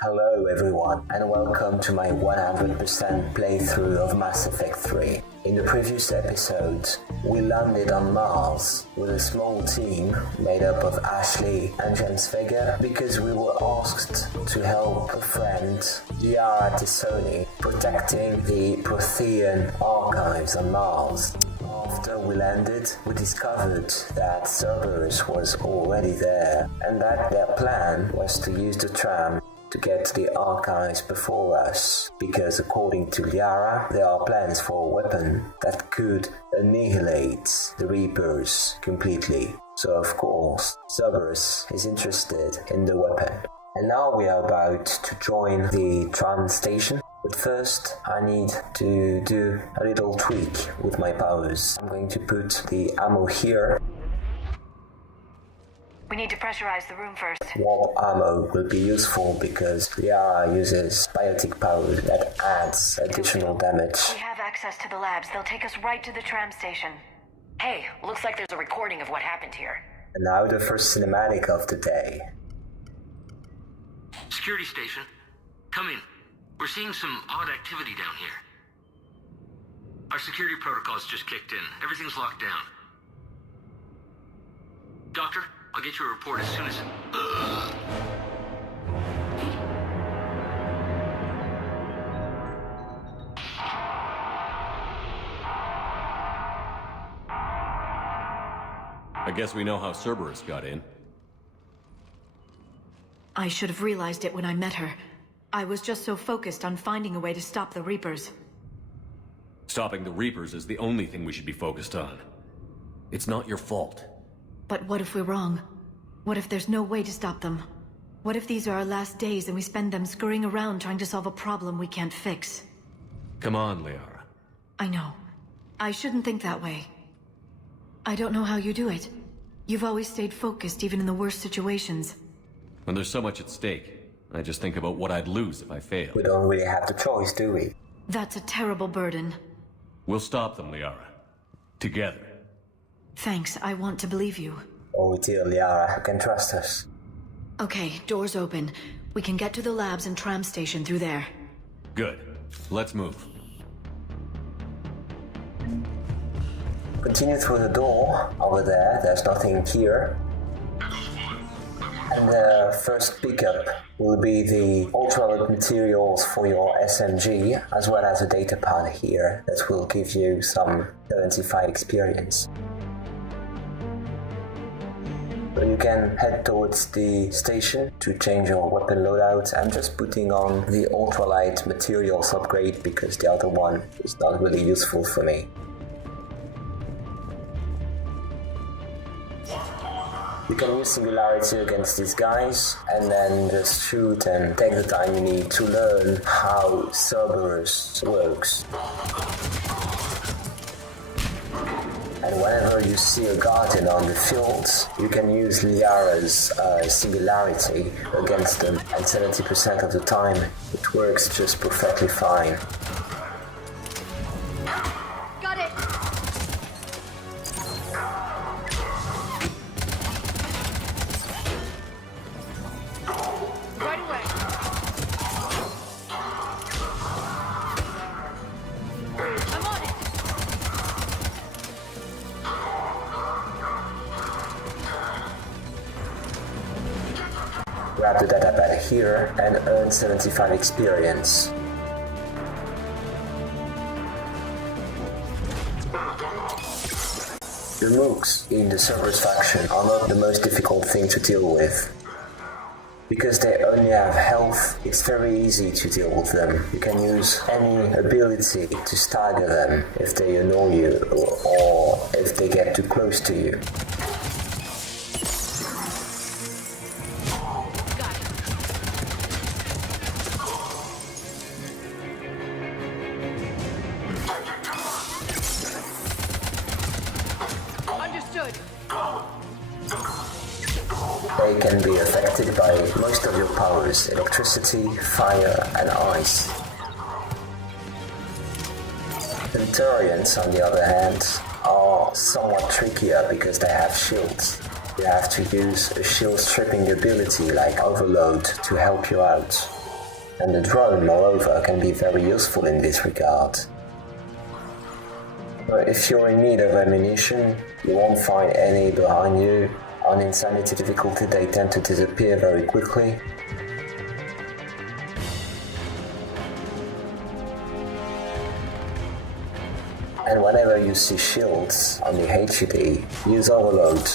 Hello everyone and welcome to my 100% playthrough of Mass Effect 3. In the previous episode, we landed on Mars with a small team made up of Ashley and James Vega because we were asked to help a friend, Liara Tissoni, protecting the Prothean archives on Mars. After we landed, we discovered that Cerberus was already there and that their plan was to use the tram to get to the archives before us, because according to Liara, there are plans for a weapon that could annihilate the Reapers completely. So of course, Cerberus is interested in the weapon. And now we are about to join the Tram station. But first, I need to do a little tweak with my powers. I'm going to put the ammo here. We need to pressurize the room first. Warp ammo will be useful because Liara uses biotic power that adds additional damage. We have access to the labs. They'll take us right to the tram station. Hey, looks like there's a recording of what happened here. And now the first cinematic of the day. Security station, come in. We're seeing some odd activity down here. Our security protocol's just kicked in. Everything's locked down. Doctor, I'll get you a report as soon as... I guess we know how Cerberus got in. I should have realized it when I met her. I was just so focused on finding a way to stop the Reapers. Stopping the Reapers is the only thing we should be focused on. It's not your fault. But what if we're wrong? What if there's no way to stop them? What if these are our last days and we spend them scurrying around trying to solve a problem we can't fix? Come on, Liara. I know. I shouldn't think that way. I don't know how you do it. You've always stayed focused even in the worst situations. When there's so much at stake, I just think about what I'd lose if I failed. We don't really have the choice, do we? That's a terrible burden. We'll stop them, Liara. Together. Thanks, I want to believe you. Oh dear Liara, you can trust us. Okay, doors open. We can get to the labs and tram station through there. Good. Let's move. Continue through the door. Over there, there's nothing here. And the first pickup will be the ultralight materials for your SMG, as well as a data pad here that will give you some 75 experience. So you can head towards the station to change your weapon loadout. I'm just putting on the ultralight materials upgrade because the other one is not really useful for me. You can use Singularity against these guys, and then just shoot and take the time you need to learn how Cerberus works. And whenever you see a Guardian on the field, you can use Liara's Singularity against them, and 70% of the time it works just perfectly fine. Got it! Right away. I'm on it! Grab the data pad here and earn 75 experience. The mooks in the Cerberus faction are not the most difficult thing to deal with. Because they only have health, it's very easy to deal with them. You can use any ability to stagger them if they annoy you or if they get too close to you. They can be affected by most of your powers: electricity, fire, and ice. Centurions, on the other hand, are somewhat trickier because they have shields. You have to use a shield stripping ability like Overload to help you out. And the drone, moreover, can be very useful in this regard. But if you're in need of ammunition, you won't find any behind you. On insanity difficulty, they tend to disappear very quickly. And whenever you see shields on the HUD, use overload.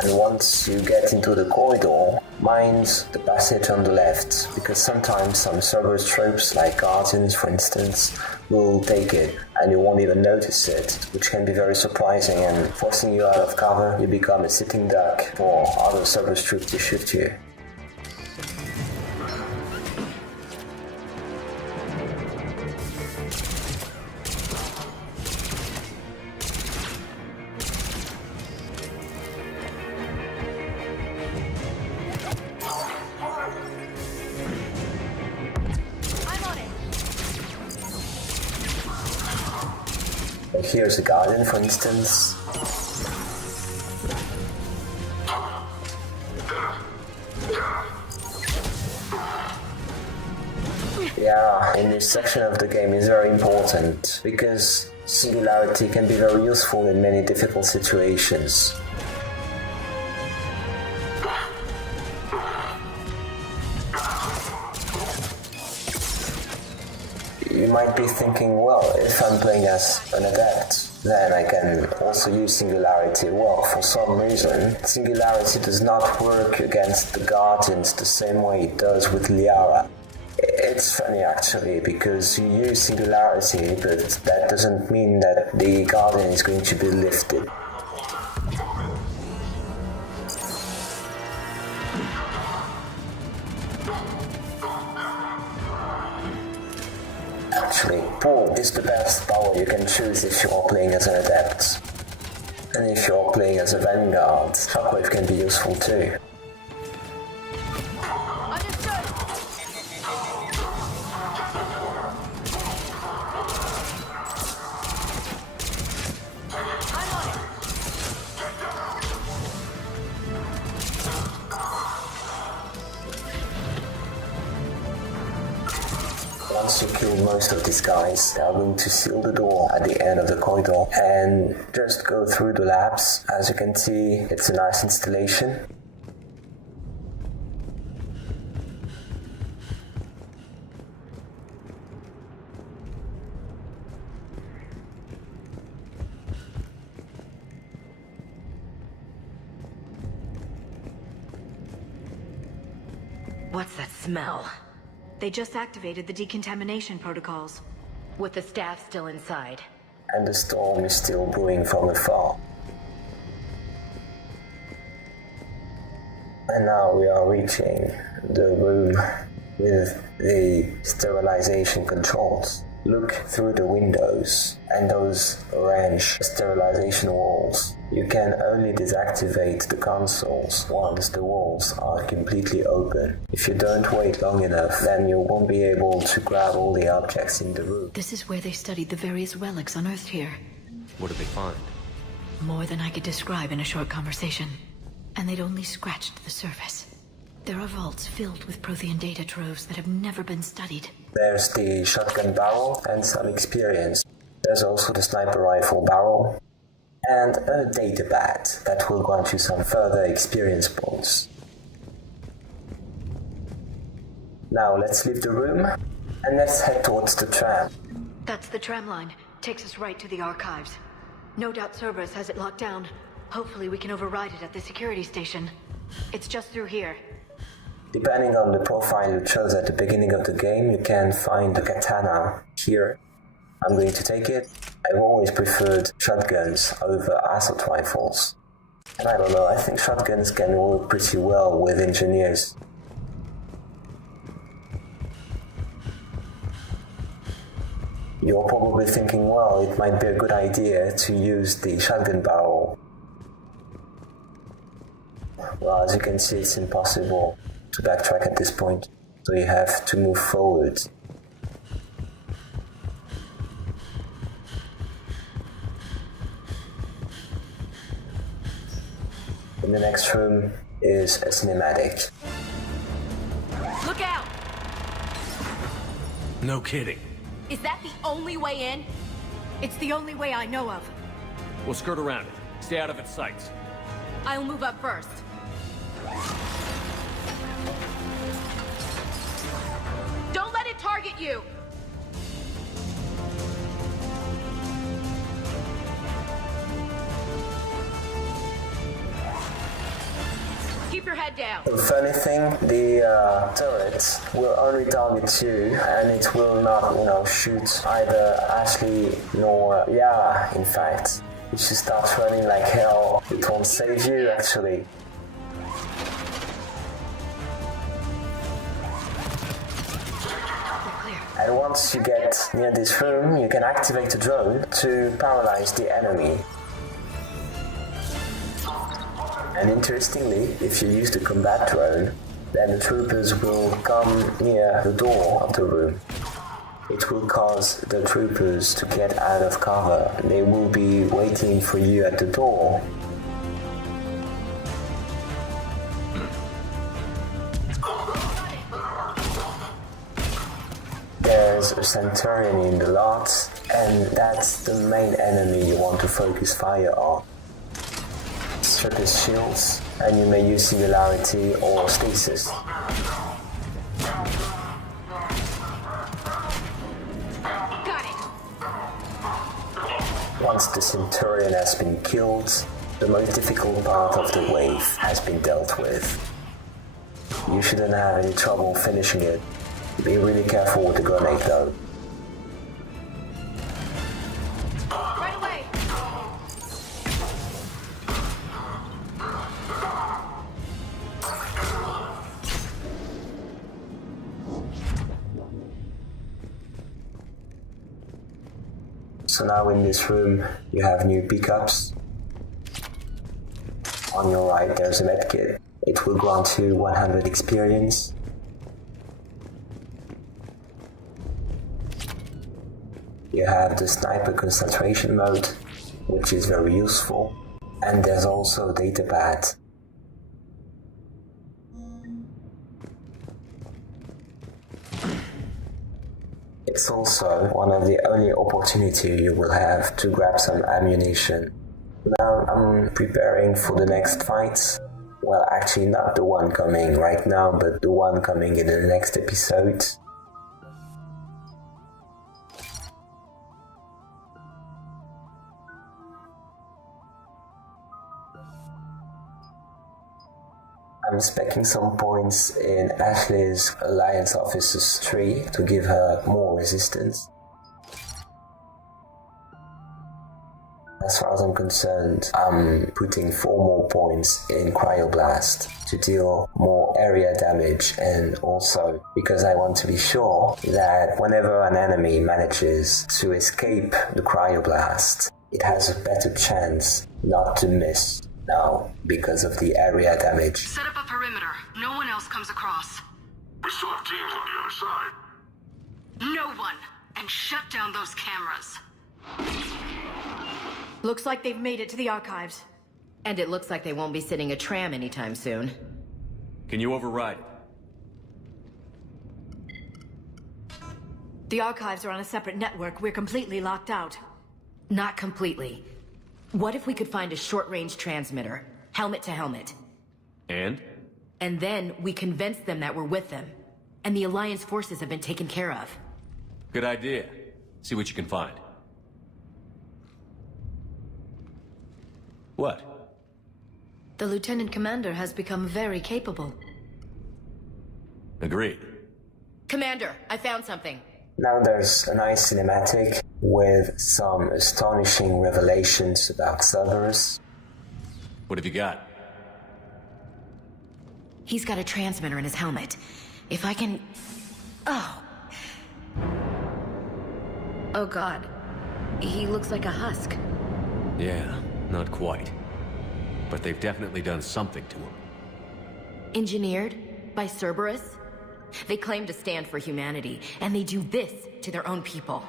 And once you get into the corridor, mind the passage on the left, because sometimes some server tropes, like guardians for instance, will take it and you won't even notice it, which can be very surprising and forcing you out of cover. You become a sitting duck for other server troops to shoot you. Here's a garden, for instance. Yeah, in this section of the game is very important, because singularity can be very useful in many difficult situations. You might be thinking, well, if I'm playing as an adept, then I can also use singularity. Well, for some reason, singularity does not work against the guardians the same way it does with Liara. It's funny actually, because you use singularity, but that doesn't mean that the guardian is going to be lifted. Actually, pull is the best power you can choose if you are playing as an adept. And if you are playing as a vanguard, shockwave can be useful too. Once you kill most of these guys, they are going to seal the door at the end of the corridor and just go through the labs. As you can see, it's a nice installation. What's that smell? They just activated the decontamination protocols. With the staff still inside. And the storm is still brewing from afar. And now we are reaching the room with the sterilization controls. Look through the windows and those orange sterilization walls. You can only deactivate the consoles once the walls are completely open. If you don't wait long enough, then you won't be able to grab all the objects in the room. This is where they studied the various relics unearthed here. What did they find? More than I could describe in a short conversation. And they'd only scratched the surface. There are vaults filled with Prothean data troves that have never been studied. There's the shotgun barrel and some experience. There's also the sniper rifle barrel and a data pad that will grant you some further experience points. Now let's leave the room and let's head towards the tram. That's the tram line. Takes us right to the archives. No doubt Cerberus has it locked down. Hopefully we can override it at the security station. It's just through here. Depending on the profile you chose at the beginning of the game, you can find the katana here. I'm going to take it. I've always preferred shotguns over assault rifles. And I don't know, I think shotguns can work pretty well with engineers. You're probably thinking, well, it might be a good idea to use the shotgun barrel. Well, as you can see, it's impossible to backtrack at this point, so you have to move forward. In the next room is a cinematic. Look out! No kidding. Is that the only way in? It's the only way I know of. We'll skirt around it. Stay out of its sights. I'll move up first. Don't let it target you! Keep your head down. The funny thing, the turret will only target you, and it will not, shoot either Ashley nor Yara, in fact. If she starts running like hell, it won't save you, actually. And once you get near this room, you can activate the drone to paralyze the enemy. And interestingly, if you use the combat drone, then the troopers will come near the door of the room. It will cause the troopers to get out of cover. They will be waiting for you at the door. There's a Centurion in the lot, and that's the main enemy you want to focus fire on. Strip his shields, and you may use Singularity or Stasis. Got it! Once the Centurion has been killed, the most difficult part of the wave has been dealt with. You shouldn't have any trouble finishing it. Be really careful with the grenade though. Right away! So now in this room you have new pickups. On your right there's a medkit. It will grant you 100 experience. You have the sniper concentration mode, which is very useful, and there's also a data pad. It's also one of the only opportunities you will have to grab some ammunition. Now I'm preparing for the next fight. Well, actually not the one coming right now, but the one coming in the next episode. I'm specking some points in Ashley's Alliance Officer's tree to give her more resistance. As far as I'm concerned, I'm putting 4 more points in Cryoblast to deal more area damage, and also because I want to be sure that whenever an enemy manages to escape the Cryoblast, it has a better chance not to miss. Now, because of the area damage. Set up a perimeter. No one else comes across. We still have teams on the other side. No one! And shut down those cameras. Looks like they've made it to the archives. And it looks like they won't be sitting a tram anytime soon. Can you override it? The archives are on a separate network. We're completely locked out. Not completely. What if we could find a short-range transmitter, helmet to helmet? And? And then we convince them that we're with them, and the Alliance forces have been taken care of. Good idea. See what you can find. What? The Lieutenant Commander has become very capable. Agreed. Commander, I found something. Now there's a nice cinematic with some astonishing revelations about Cerberus. What have you got? He's got a transmitter in his helmet. If I can... Oh. Oh God. He looks like a husk. Yeah, not quite. But they've definitely done something to him. Engineered by Cerberus? They claim to stand for humanity, and they do this to their own people.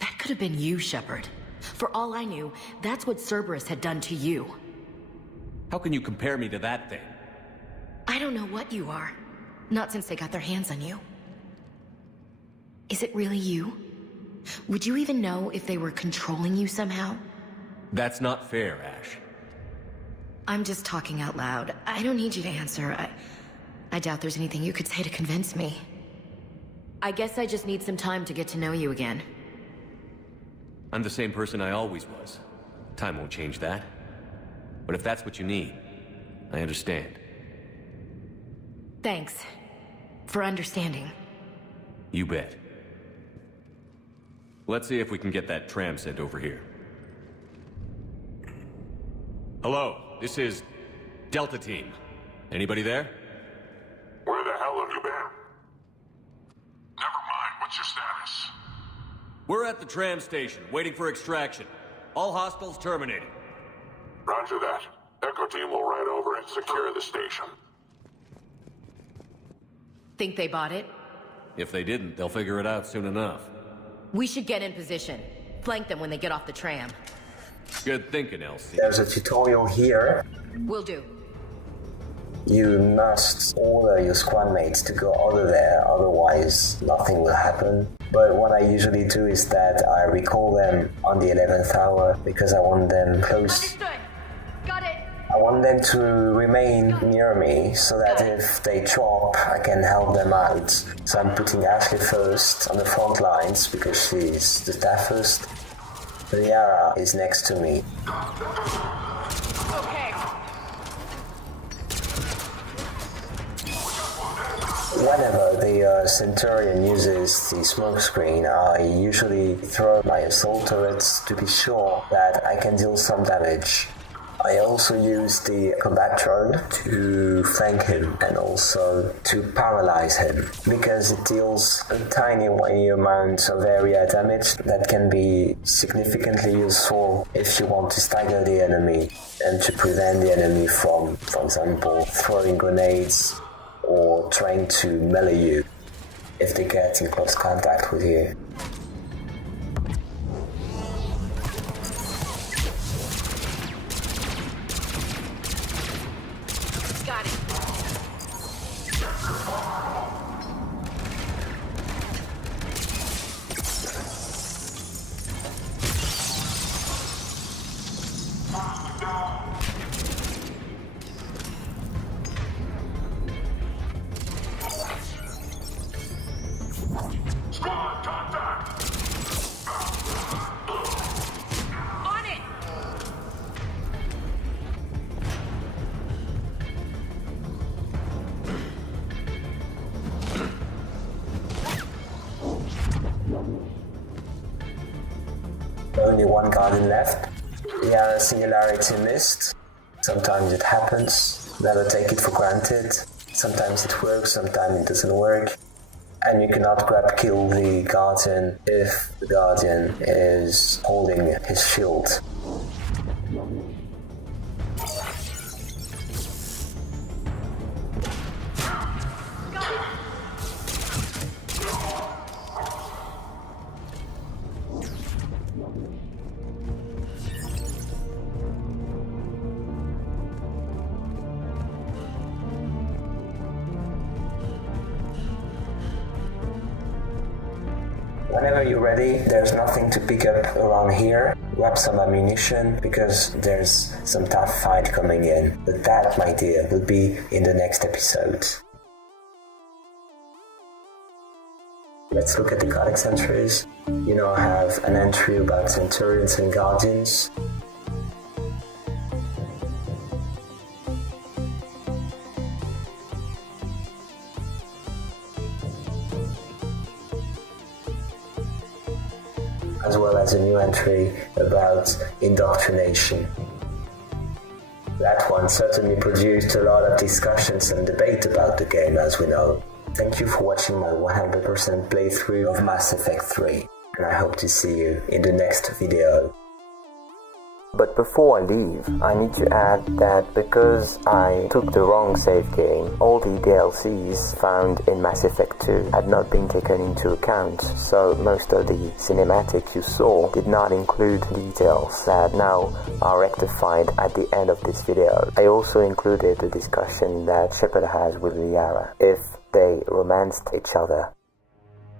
That could have been you, Shepard. For all I knew, that's what Cerberus had done to you. How can you compare me to that thing? I don't know what you are. Not since they got their hands on you. Is it really you? Would you even know if they were controlling you somehow? That's not fair, Ash. I'm just talking out loud. I don't need you to answer. I doubt there's anything you could say to convince me. I guess I just need some time to get to know you again. I'm the same person I always was. Time won't change that. But if that's what you need, I understand. Thanks. For understanding. You bet. Let's see if we can get that tram sent over here. Hello, this is Delta Team. Anybody there? Where the hell have you been? Never mind, what's your status? We're at the tram station, waiting for extraction. All hostiles terminated. Roger that. Echo Team will ride over and secure the station. Think they bought it? If they didn't, they'll figure it out soon enough. We should get in position. Flank them when they get off the tram. Good thinking, Elsie. There's a tutorial here. Will do. You must order your squad mates to go over there, otherwise nothing will happen. But what I usually do is that I recall them on the 11th hour because I want them close. Understood. Got it. I want them to remain near me so that if they drop, I can help them out. So I'm putting Ashley first on the front lines because she's the toughest. Liara is next to me. Okay. Whenever the Centurion uses the smoke screen, I usually throw my assault turrets to be sure that I can deal some damage. I also use the combat drone to flank him and also to paralyze him because it deals a tiny amount of area damage that can be significantly useful if you want to stagger the enemy and to prevent the enemy from, for example, throwing grenades or trying to melee you if they get in close contact with you. Got it. Squad, contact! On it! Only one garden left. Yeah, singularity missed. Sometimes it happens. Never take it for granted. Sometimes it works, sometimes it doesn't work. And you cannot grab kill the Guardian if the Guardian is holding his shield. Whenever you're ready, there's nothing to pick up around here. Grab some ammunition because there's some tough fight coming in. But that, my dear, will be in the next episode. Let's look at the Codex entries. You now have an entry about Centurions and Guardians. As well as a new entry about indoctrination. That one certainly produced a lot of discussions and debate about the game, as we know. Thank you for watching my 100% playthrough of Mass Effect 3, and I hope to see you in the next video. But before I leave, I need to add that because I took the wrong save game, all the DLCs found in Mass Effect 2 had not been taken into account, so most of the cinematics you saw did not include details that now are rectified at the end of this video. I also included the discussion that Shepard has with Liara, if they romanced each other.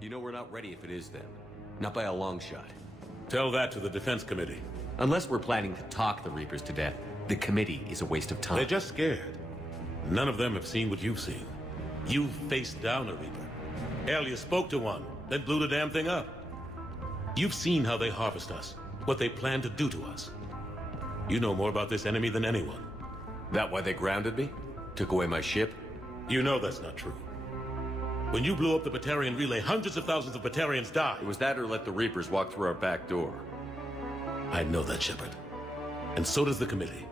You know we're not ready if it is them. Not by a long shot. Tell that to the Defense Committee. Unless we're planning to talk the Reapers to death, the committee is a waste of time. They're just scared. None of them have seen what you've seen. You faced down a Reaper. Hell, you spoke to one, then blew the damn thing up. You've seen how they harvest us, what they plan to do to us. You know more about this enemy than anyone. That why they grounded me? Took away my ship? You know that's not true. When you blew up the Batarian relay, hundreds of thousands of Batarians died. It was that or let the Reapers walk through our back door. I know that, Shepard. And so does the committee.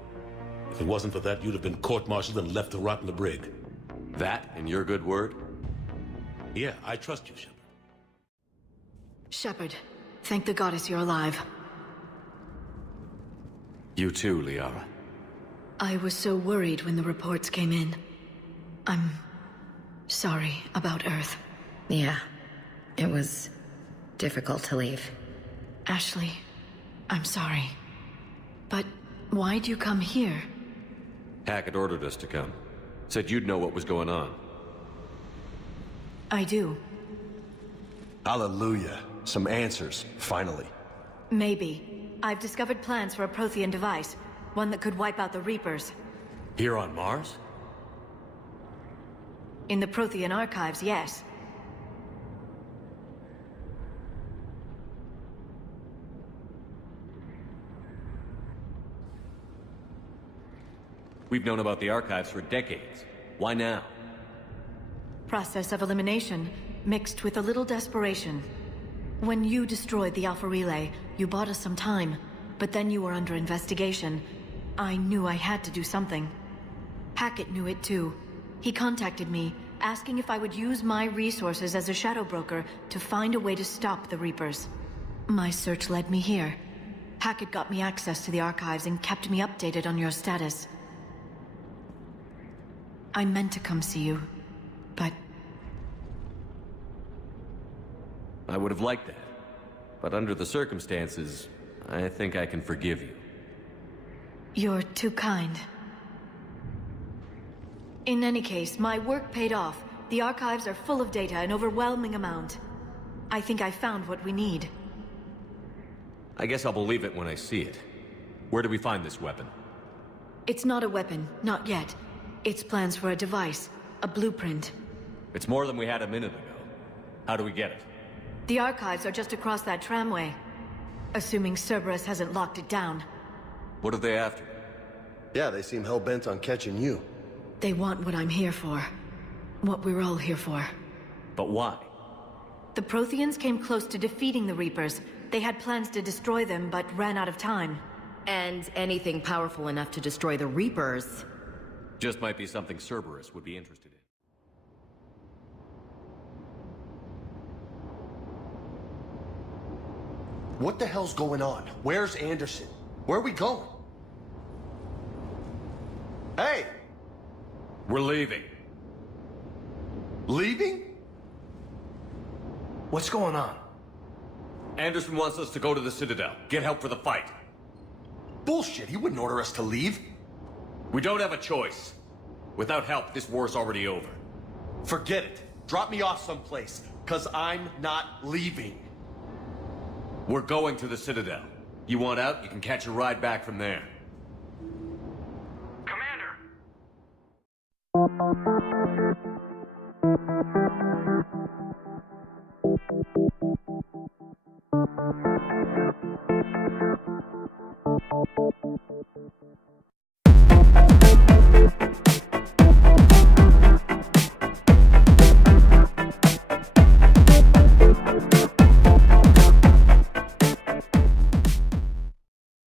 If it wasn't for that, you'd have been court-martialed and left to rot in the brig. That and your good word? Yeah, I trust you, Shepard. Shepard, thank the goddess you're alive. You too, Liara. I was so worried when the reports came in. I'm sorry about Earth. Yeah, it was difficult to leave. Ashley, I'm sorry. But why'd you come here? Hackett ordered us to come. Said you'd know what was going on. I do. Hallelujah. Some answers, finally. Maybe. I've discovered plans for a Prothean device. One that could wipe out the Reapers. Here on Mars? In the Prothean archives, yes. We've known about the archives for decades. Why now? Process of elimination, mixed with a little desperation. When you destroyed the Alpha Relay, you bought us some time, but then you were under investigation. I knew I had to do something. Hackett knew it too. He contacted me, asking if I would use my resources as a shadow broker to find a way to stop the Reapers. My search led me here. Hackett got me access to the archives and kept me updated on your status. I meant to come see you, but... I would have liked that. But under the circumstances, I think I can forgive you. You're too kind. In any case, my work paid off. The archives are full of data, an overwhelming amount. I think I found what we need. I guess I'll believe it when I see it. Where do we find this weapon? It's not a weapon, not yet. It's plans for a device, a blueprint. It's more than we had a minute ago. How do we get it? The archives are just across that tramway. Assuming Cerberus hasn't locked it down. What are they after? Yeah, they seem hell-bent on catching you. They want what I'm here for. What we're all here for. But why? The Protheans came close to defeating the Reapers. They had plans to destroy them, but ran out of time. And anything powerful enough to destroy the Reapers... Just might be something Cerberus would be interested in. What the hell's going on? Where's Anderson? Where are we going? Hey! We're leaving. Leaving? What's going on? Anderson wants us to go to the Citadel. Get help for the fight. Bullshit, he wouldn't order us to leave. We don't have a choice. Without help, this war's already over. Forget it. Drop me off someplace, 'cause I'm not leaving. We're going to the Citadel. You want out, you can catch a ride back from there.